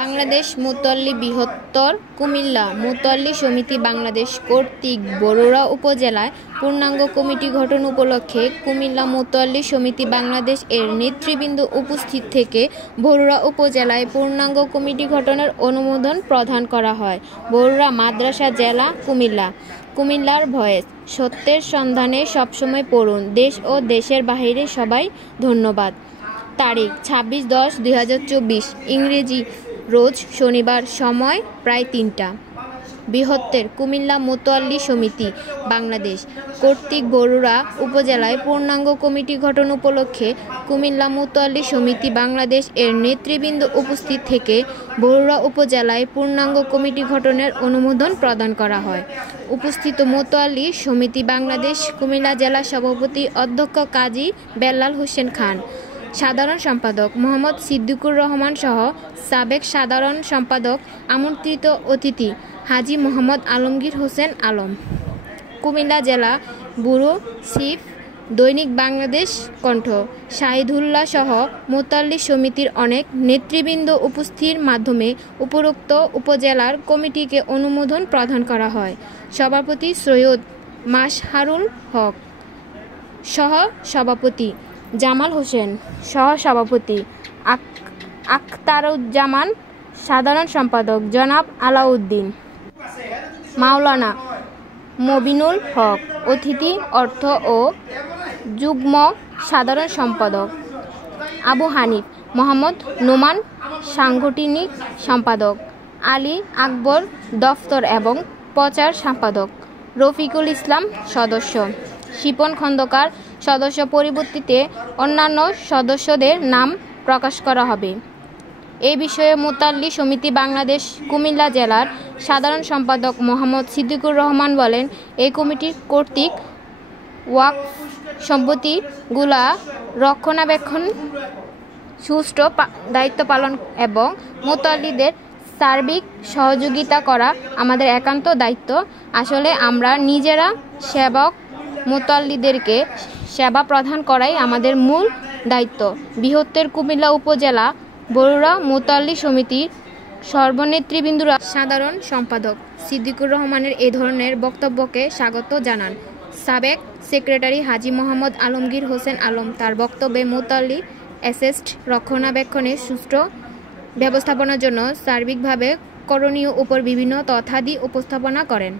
বাংলাদেশ মুতাল্লি বৃহত্তর কুমিল্লা মুতাল্লি সমিতি বাংলাদেশ কর্তৃক বরুড়া উপজেলায় পূর্ণাঙ্গ কমিটি গঠন উপলক্ষে কুমিল্লা মুতাল্লি সমিতি বাংলাদেশ এর নেতৃবৃন্দ উপস্থিত থেকে বরুড়া উপজেলায় পূর্ণাঙ্গ কমিটি গঠনের অনুমোদন প্রদান করা হয়। বরুড়া মাদ্রাসা জেলা কুমিল্লার ভয়েস সত্যের সন্ধানে সবসময় পড়ুন। দেশ ও দেশের বাইরে সবাই ধন্যবাদ। তারিখ 26/10/2024 ইংরেজি রোজ শনিবার। সময় প্রায় 3টা। বৃহত্তর কুমিল্লা মুতাল্লি সমিতি বাংলাদেশ কর্তৃক বরুড়া উপজেলায় পূর্ণাঙ্গ কমিটি গঠন উপলক্ষে কুমিল্লা মুতাল্লি সমিতি বাংলাদেশ এর নেতৃবৃন্দ উপস্থিত থেকে বরুড়া উপজেলায় পূর্ণাঙ্গ কমিটি গঠনের অনুমোদন প্রদান করা হয়। উপস্থিত মুতাল্লি সমিতি বাংলাদেশ কুমিল্লা জেলা সভাপতি অধ্যক্ষ কাজী বেল্লাল হোসেন খান, সাধারণ সম্পাদক মোহাম্মদ সিদ্দিকুর রহমান সহ সাবেক সাধারণ সম্পাদক, আমন্ত্রিত অতিথি হাজী মোহাম্মদ আলমগীর হোসেন আলম, কুমিল্লা জেলা ব্যুরো চিফ, দৈনিক বাংলাদেশ কণ্ঠ, শাহিদুল্লাহ সহ মুতাল্লি সমিতির অনেক নেতৃবৃন্দ উপস্থিতির মাধ্যমে উপরোক্ত উপজেলার কমিটিকে অনুমোদন প্রদান করা হয়। সভাপতি সৈয়দ মাসহারুল হক, সহ সভাপতি জামাল হোসেন, সহ সভাপতি আখতারুজ্জামান, সাধারণ সম্পাদক জনাব আলাউদ্দিন, মাওলানা মবিনুল হক, অতিথি অর্থ ও যুগ্ম সাধারণ সম্পাদক আবু হানিফ মোহাম্মদ নোমান, সাংগঠনিক সম্পাদক আলী আকবর, দফতর এবং প্রচার সম্পাদক রফিকুল ইসলাম, সদস্য শিপন খন্দকার, সদস্য। পরিবর্তিতে অন্যান্য সদস্যদের নাম প্রকাশ করা হবে। এই বিষয়ে মুতাল্লি সমিতি বাংলাদেশ কুমিল্লা জেলার সাধারণ সম্পাদক মোহাম্মদ সিদ্দিকুর রহমান বলেন, এই কমিটি কর্তৃক ওয়াকফ সম্পত্তিগুলা রক্ষণাবেক্ষণ সুষ্ঠু দায়িত্ব পালন এবং মুতাল্লিদের সার্বিক সহযোগিতা করা আমাদের একান্ত দায়িত্ব। আসলে আমরা নিজেরা সেবক, মুতাল্লিদেরকে সেবা প্রদান করাই আমাদের মূল দায়িত্ব। বৃহত্তর কুমিল্লা উপজেলা বরুড়া মুতাল্লি সমিতির সর্বনেতৃবৃন্দরা সাধারণ সম্পাদক সিদ্দিকুর রহমানের এ ধরনের বক্তব্যকে স্বাগত জানান। সাবেক সেক্রেটারি হাজী মোহাম্মদ আলমগীর হোসেন আলম তার বক্তব্যে মুতাল্লি অ্যাসেট রক্ষণাবেক্ষণের সুষ্ঠু ব্যবস্থাপনার জন্য সার্বিকভাবে করণীয় উপর বিভিন্ন তথ্যাদি উপস্থাপনা করেন।